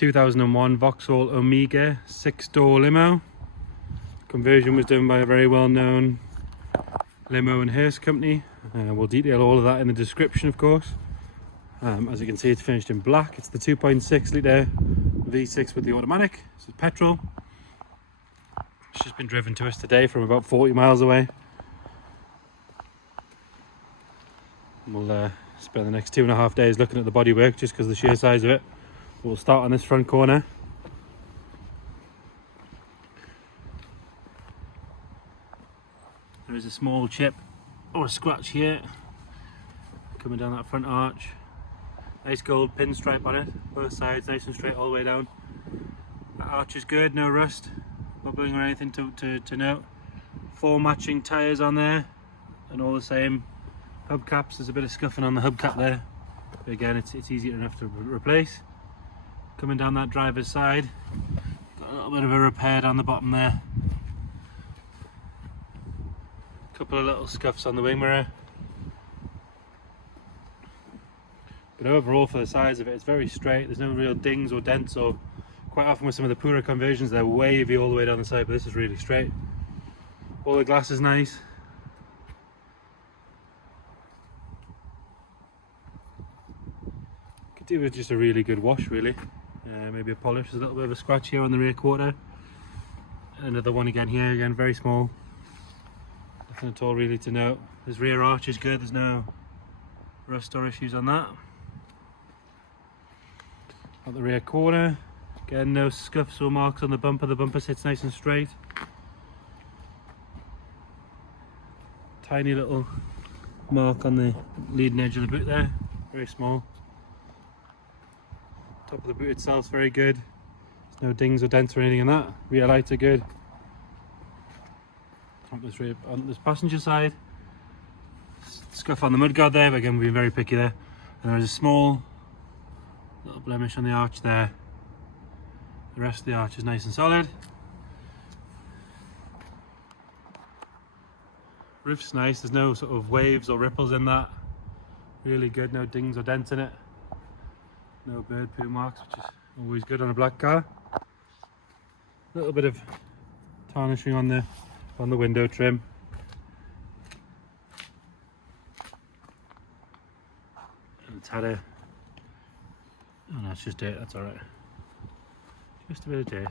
2001 Vauxhall Omega 6-door limo. Conversion was done by a very well-known limo and hearse company. We'll detail all of that in the description, of course. As you can see, it's finished in black. It's the 2.6 litre V6 with the automatic. This is petrol. It's just been driven to us today from about 40 miles away. We'll spend the next 2.5 days looking at the bodywork just because of the sheer size of it. We'll start on this front corner. There is a small chip or a scratch here coming down that front arch. Nice gold pinstripe on it, both sides nice and straight all the way down. That arch is good, no rust, bubbling or anything to note. 4 matching tyres on there and all the same hubcaps. There's a bit of scuffing on the hubcap there, but again it's easy enough to replace. Coming down that driver's side, got a little bit of a repair down the bottom there. Couple of little scuffs on the wing mirror. But overall, for the size of it, it's very straight. There's no real dings or dents, or quite often with some of the poorer conversions they're wavy all the way down the side, but this is really straight. All the glass is nice. Could do with just a really good wash, really. Maybe a polish. There's a little bit of a scratch here on the rear quarter. Another one again here, again very small. Nothing at all really to note. This rear arch is good, there's no rust or issues on that. On the rear corner, again no scuffs or marks on the bumper sits nice and straight. Tiny little mark on the leading edge of the boot there, very small. Top of the boot itself is very good. There's no dings or dents or anything in that. Rear lights are good. On this passenger side, scuff on the mudguard there, but again we've been very picky there. And there is a small little blemish on the arch there. The rest of the arch is nice and solid. Roof's nice, there's no sort of waves or ripples in that. Really good, no dings or dents in it. No bird poo marks, which is always good on a black car. A little bit of tarnishing on the window trim. And it's had a, oh no, it's just dirt, that's alright. Just a bit of dirt.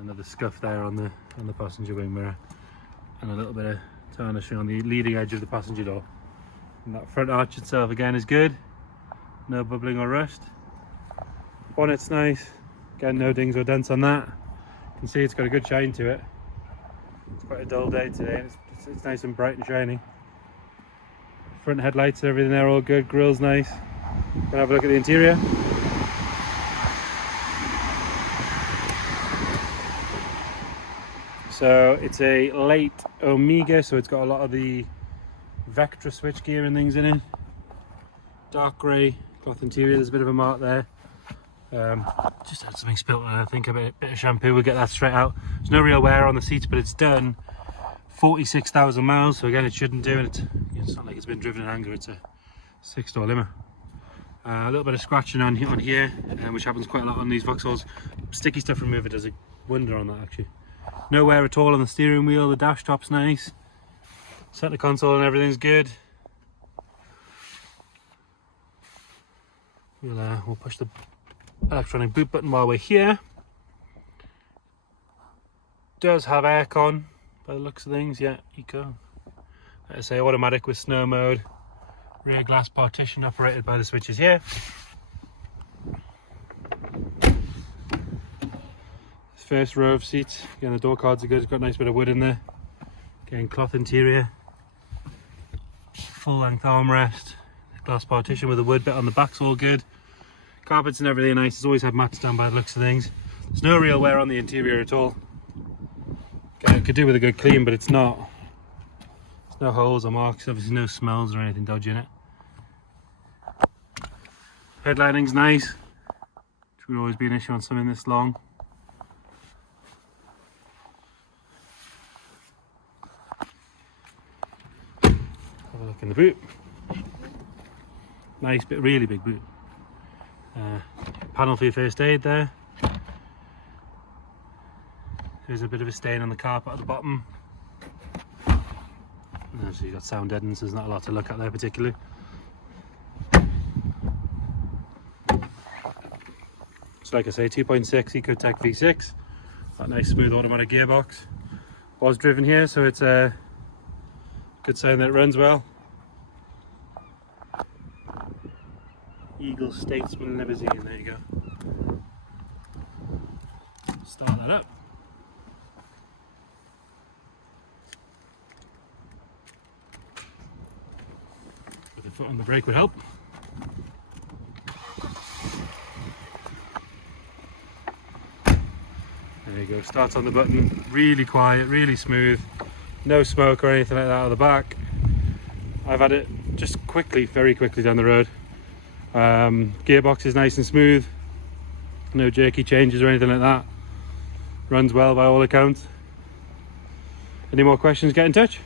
Another scuff there on the passenger wing mirror. And a little bit of tarnishing on the leading edge of the passenger door. And that front arch itself again is good. No bubbling or rust. Bonnet's nice. Again, no dings or dents on that. You can see it's got a good shine to it. It's quite a dull day today. It's nice and bright and shiny. Front headlights and everything there all good. Grille's nice. Gonna have a look at the interior. So it's a late Omega, so it's got a lot of the Vectra switchgear and things in it. Dark grey cloth interior. There's a bit of a mark there. Just had something spilt on it, I think. A bit of shampoo, we'll get that straight out. There's no real wear on the seats, but it's done 46,000 miles, so again it shouldn't do it. It's not like it's been driven in anger, it's a 6-door limo. A little bit of scratching on here, which happens quite a lot on these Vauxhalls. Sticky stuff remover does a wonder on that actually. No wear at all on the steering wheel, the dash top's nice. Center console and everything's good. We'll push the electronic boot button while we're here. Does have aircon by the looks of things, yeah, eco. Like I say, automatic with snow mode. Rear glass partition operated by the switches here. This first row of seats, again the door cards are good, it's got a nice bit of wood in there. Again, cloth interior. Full length armrest. Glass partition with a wood bit on the back's all good. Carpets and everything are nice. It's always had mats down by the looks of things. There's no real wear on the interior at all. Okay, it could do with a good clean, but it's not. There's no holes or marks, obviously no smells or anything dodgy in it. Headlighting's nice, which would always be an issue on something this long. Have a look in the boot. Nice, but really big boot. panel for your first aid there. There's a bit of a stain on the carpet at the bottom. And so you've got sound deadened, so there's not a lot to look at there particularly. So like I say, 2.6 Ecotec V6, that nice smooth automatic gearbox. Was driven here, so it's a good sign that it runs well. Eagle Statesman Limousine, there you go. Start that up. With the foot on the brake would help. There you go, starts on the button, really quiet, really smooth, no smoke or anything like that out of the back. I've had it just quickly, very quickly down the road. Gearbox is nice and smooth, no jerky changes or anything like that. Runs well by all accounts. Any more questions, get in touch.